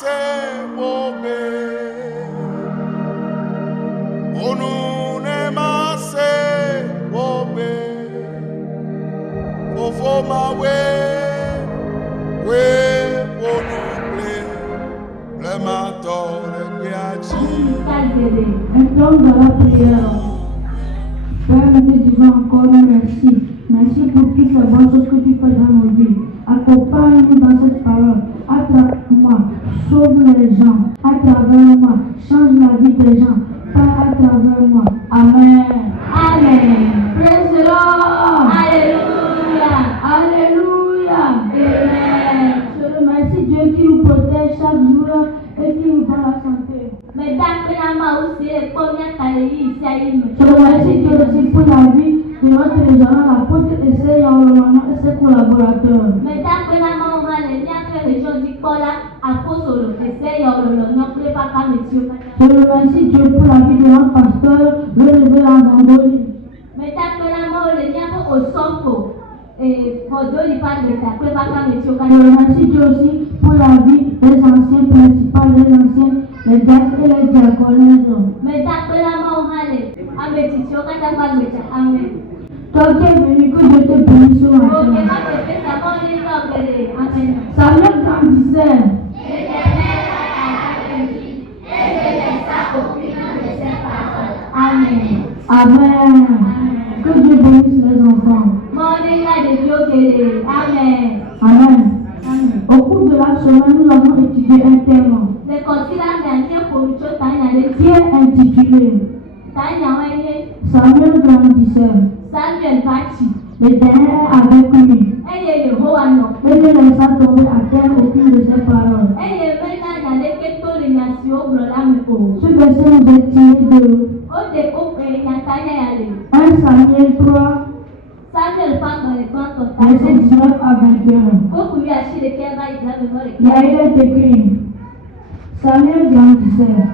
Père, nous te disons encore merci. Merci pour toutes les bonnes choses que tu fais dans nos vies. Accompagne-nous dans cette parole. À travers moi, sauve les gens. À travers moi, change la vie des gens. Pas à travers moi. Amen. Amen. Praise the Lord. Alléluia. Alléluia. Amen. Je remercie Dieu qui nous protège chaque jour et qui nous donne la santé. Je remercie Dieu aussi pour la vie de notre régional, l'apôtre et ses collaborateurs. Je remercie Dieu pour la vie de notre pasteur, le révérend Andoni. Je remercie Dieu aussi pour la vie des anciens principaux, des anciens, les diacres et les diaconesses. Toi qui es venu, que Dieu te bénisse ce matin. Samuel grandissait. Amen. Amen. Que Dieu bénisse les enfants. Amen. Amen. Au cours de la semaine, nous avons étudié un thème qui est intitulé Samuel grandissait. L'Éternel est avec lui. Et ne laissa tomber à terre aucune de ses paroles. Ce verset nous est tiré de 1 Samuel 3. Verset 19 à 21. Il y a écrit Samuel grandissait,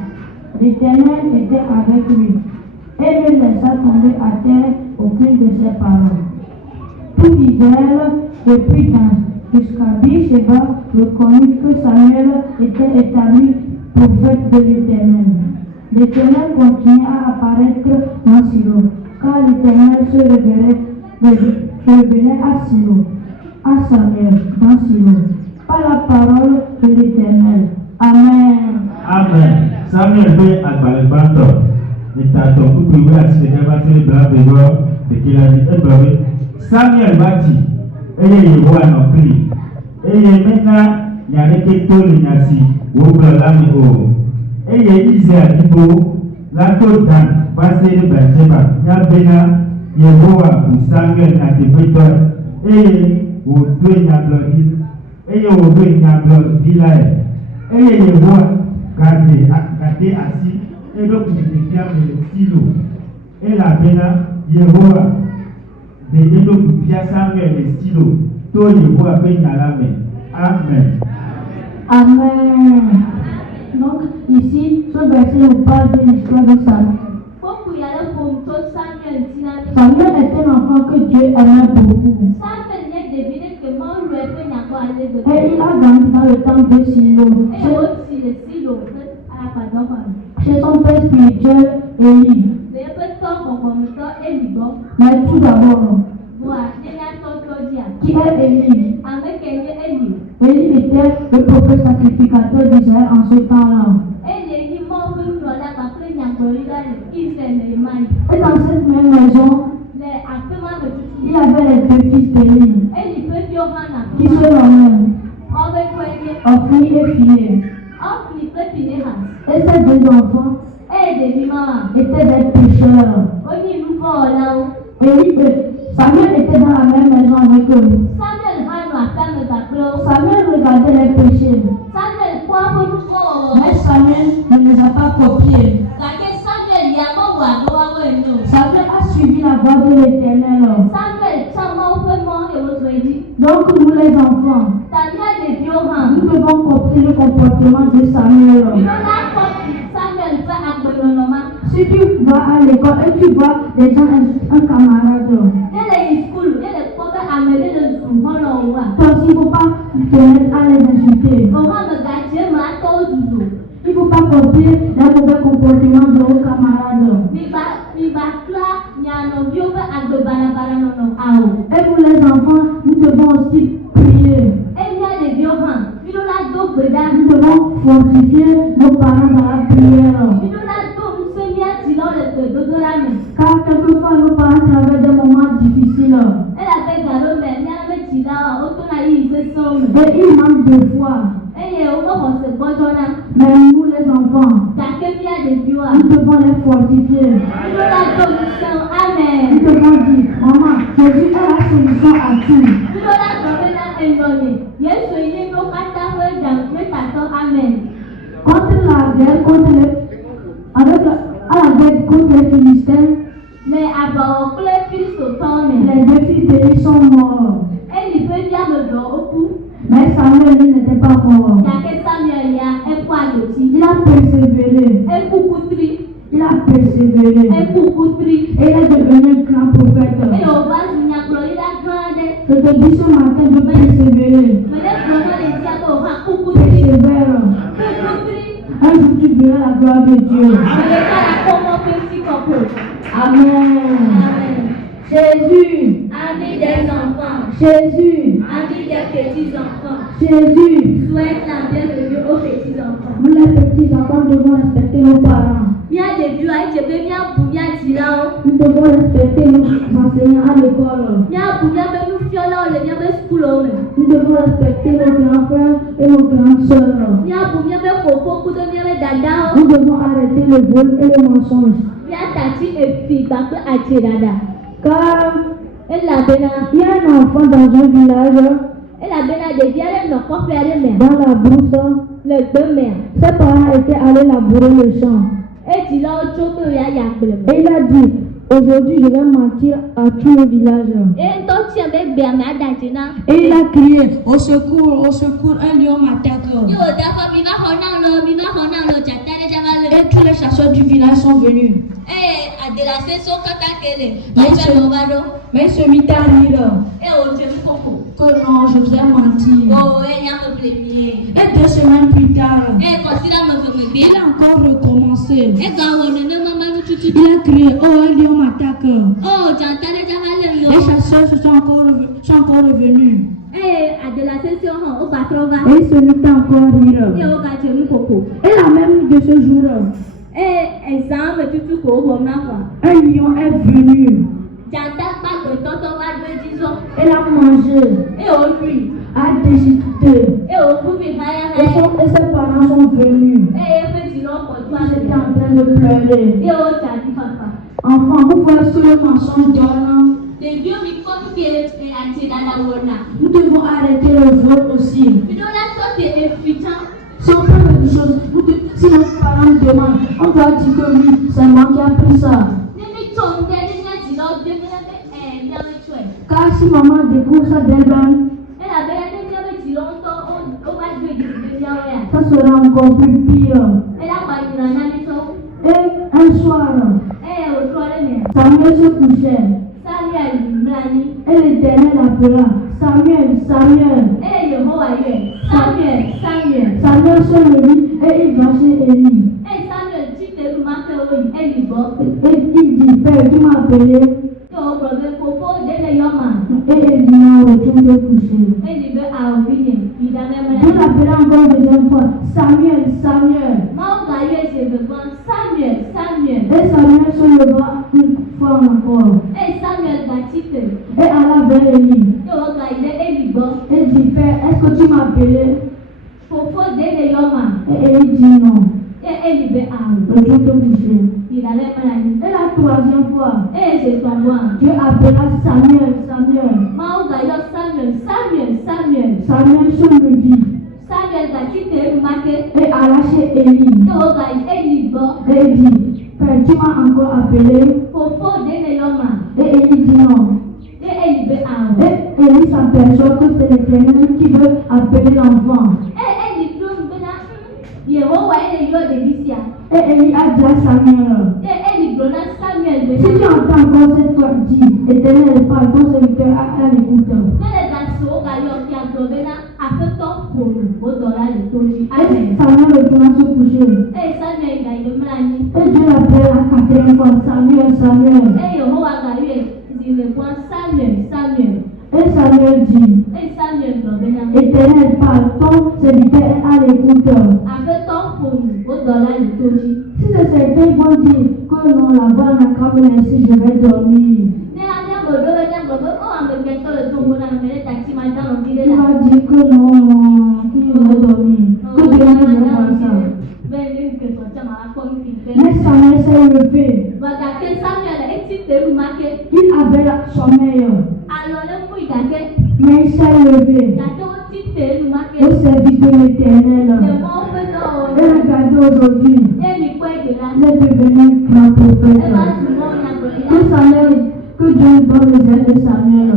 l'Éternel était avec lui, et ne laissa tomber à terre aucune de ses paroles. Tout Israël, depuis Dan jusqu'à Beersheba, reconnut que Samuel était établi prophète de l'Éternel. L'Éternel continua à apparaître dans Silo, car l'Éternel se révélait à Silo, à Samuel, dans Silo, par la parole de l'Éternel. Amen. Amen. Samuel veut agbalibando. Nitato kutuwe asinekeba sele blabego de kiladi eblawe. Samuel bati. Eye yehowa nokri. Eye mena nyareke toli nyasi wobla lami o. Eye Israel ibo lato dan basele Beersheba. Nyabena yehowa bu Samuel na tebeto. Eye wodwe nyablodi. Eye wodwe nyablodi lae. Eye yehowa gade asi edokutia me Silo elabena yehowa de edokutia Samuel le Silo to yehowa pe nyalame. Amen. Amen. Donc ici ce verset nous parle de l'histoire de Samuel. Samuel est un enfant que Dieu aimait beaucoup. Et il a grandi dans le temple de Silo. Chez son père spirituel, Élie. Mais tout d'abord, qui est Élie? Élie était le prophète sacrificateur d'Israël en ce temps-là. Et dans cette même maison, il y avait les deux fils d'Élie qui se nommaient Ophni et Phinéas. Et ces deux enfants étaient des pécheurs. Samuel était dans la même maison avec eux. Samuel regardait les péchés. Mais Samuel ne les a pas copiés. Samuel a suivi la voie de l'Éternel. Donc nous les enfants, nous devons copier le comportement de Samuel. Si tu vas à l'école et tu vois des gens, un camarade, toi aussi il ne faut pas te mettre à les insulter. sortir d'un mauvais comportement de vos camarades. Et pour les enfants, nous devons aussi prier. Nous devons fortifier nos parents dans la prière. Car quelquefois nos parents traversent des moments difficiles. Et ils manquent de foi. Mais nous les enfants, nous devons les fortifier. Nous devons dire, maman, Jésus est la solution à tout. Contre la guerre, contre les Philistins, les deux fils d'Élie sont morts. Mais Samuel lui n'était pas mort. Il a persévéré. Il a persévéré. Et il est devenu un grand prophète. Je te dis ce matin de persévérer. Persévère. Un jour tu verras la gloire de Dieu. Amen. Jésus, Ami des enfants, Jésus, ami des petits-enfants, Jésus. souhaite la bienvenue aux petits-enfants. Nous les petits enfants devons respecter nos parents. Nous devons respecter nos enseignants à l'école. Nous devons respecter nos grands frères et nos grandes sœurs. Nous devons arrêter le vol et le mensonge. Car il y a un enfant dans un village, dans la brousse, ses parents étaient allés labourer le champ. Et il a dit, aujourd'hui je vais mentir à tout le village. Et il a crié, au secours, un lion m'attaque. Et tous les chasseurs du village sont venus. Mais il se mit à rire. Que non, je vous ai menti. Et 2 semaines plus tard, il a encore recommencé. Il a crié, oh, un lion m'attaque. Les chasseurs sont encore revenus. Et il se mit à encore rire. Et la même nuit de ce jour, un lion est venu. Elle a mangé, a déchiqueté. Et ses parents sont venus. Ils étaient en train de pleurer. Enfant, vous voyez ce que le mensonge donne. Nous devons arrêter le vol aussi. Si on fait quelque chose, si nos parents demandent, on doit dire que oui, c'est moi qui ai pris ça. Car si maman découvre ça d'elle-même, ça sera encore plus pire. Et un soir, Samuel se couchait. Et l'Éternel appela, Samuel, Samuel. Samuel se levit et il va chez Élie. Et il dit, Père, tu m'as appelé. Et elle dit, non, retourne te coucher. Dieu l'appela encore une deuxième fois, Samuel, Samuel. Et Samuel se leva une fois encore. Et alla vers Élie. Et dit, Père, est-ce que tu m'as appelé? Et Élie dit non. Retourne te coucher. Et la troisième fois, Dieu appela Samuel, Samuel. Samuel se levit et alla chez Élie. Et il dit, Père, tu m'as encore appelé? Et Élie dit non. Et Élie s'aperçoit que c'est l'Éternel qui veut appeler l'enfant. Et Élie a dit à Samuel, si tu entends encore cette fois dire, Éternel parle, ton serviteur à l'écoute. Et Samuel retourna se coucher. quatrième fois, Samuel, Samuel. Et Yehowa gagne, il répond Samuel, Samuel. Et Samuel dit, Et Samuel revient. Éternel, parle, ton serviteur est à l'écoute. Avec ton fond, au dollar de Toji. Si de certains vont dire que non, la voix n'a qu'à me laisser, je vais dormir. Il va dire que non, qu'il va dormir. Que Dieu ne veut pas ça. Mais Samuel s'est levé. Il avait sommeil. Mais il s'est levé au service de l'Éternel. Et regardez aujourd'hui, il est devenu un grand prophète. Que Dieu donne les ailes de Samuel.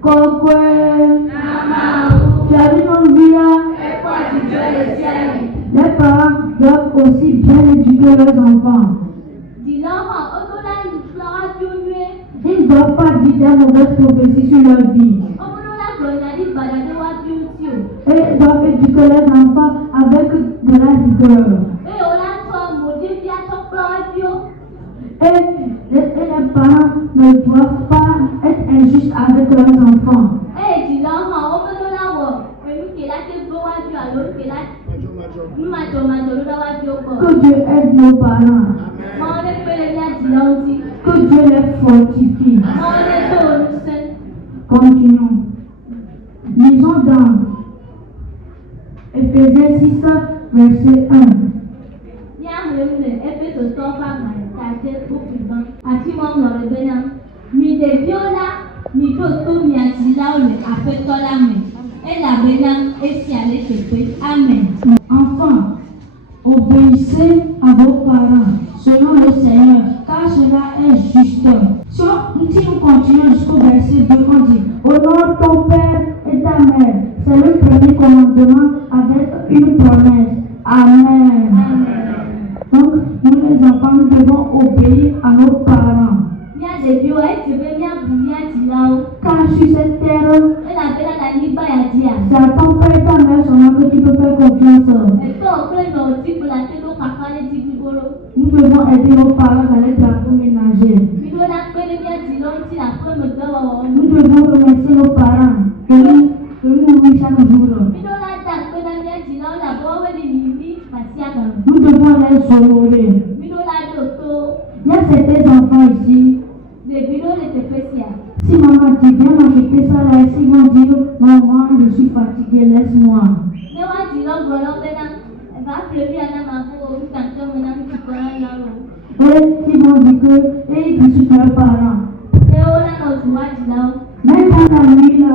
Pourquoi tu as vu mon village? Les parents doivent aussi bien éduquer leurs enfants. Ils ne doivent pas dire des mauvaises prophéties sur leur vie. Et ils doivent éduquer leurs enfants avec de la rigueur. Et les parents ne doivent pas être injustes avec leurs enfants. Que Dieu aide nos parents. Que Dieu les fortifie. Continuons. Lisons dans Éphésiens 6, verset 1. Enfants, obéissez à vos parents selon le Seigneur, car cela est juste. Si nous continuons jusqu'au verset 2, on dit: honore ton père et ta mère. C'est le premier commandement avec une promesse. Amen. Donc, nous les enfants, nous devons obéir à nos parents. Car sur cette terre, c'est à ton père et ta mère seulement que tu peux faire confiance. Nous devons aider nos parents dans les travaux ménagers. Nous devons remercier nos parents de nous nourrir chaque jour. Nous devons les honorer. Il y a certains enfants ici. Si maman dit viens m'acheter ça là, ils vont dire maman, je suis fatiguée, laisse-moi. Et ils vont dire que ils disent leurs parents. Mais dans la nuit là,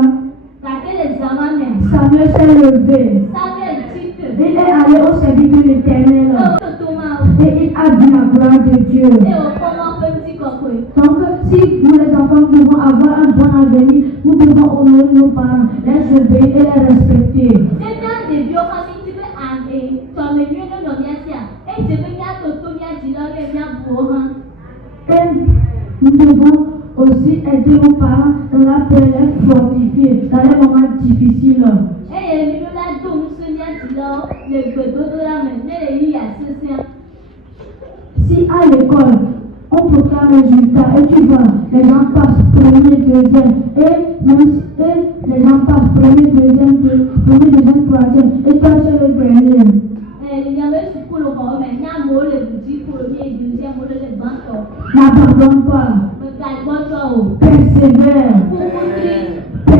Samuel s'est levé. Il est allé au service de l'Éternel. Et il a vu la gloire de Dieu. Donc, si nous les enfants devons avoir un bon avenir, nous devons honorer nos parents, les obéir et les respecter. Et nous devons aussi aider nos parents dans la paix, les fortifier dans les moments difficiles. Si à l'école, on proclame les résultats et tu vois, les gens passent premier, deuxième, et les gens passent premier, deuxième, troisième, et toi tu es le dernier. N'abandonne pas. Persévère. Et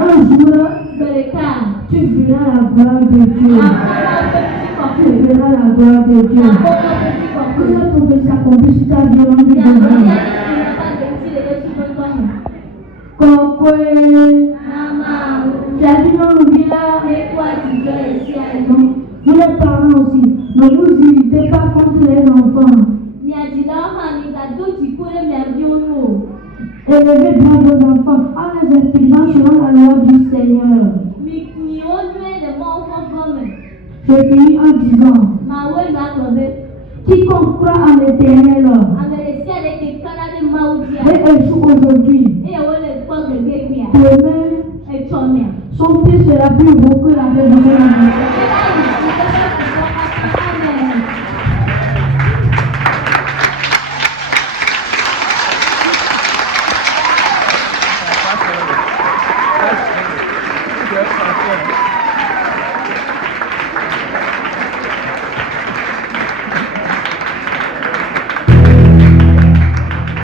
un jour, tu verras la gloire de Dieu. Tu verras la gloire de Dieu. Que la prophétie s'accomplisse sur ta vie au nom de Jésus. Kokwe. Tu as dit non, nous dit là. Vous les parents aussi, ne vous irritez pas contre les enfants. Élevez bien vos enfants en les inspirant selon la loi du Seigneur. Je finis en disant: quiconque croit en l'Éternel et échoue aujourd'hui, demain, son pied sera plus beau que la vertu de la vie.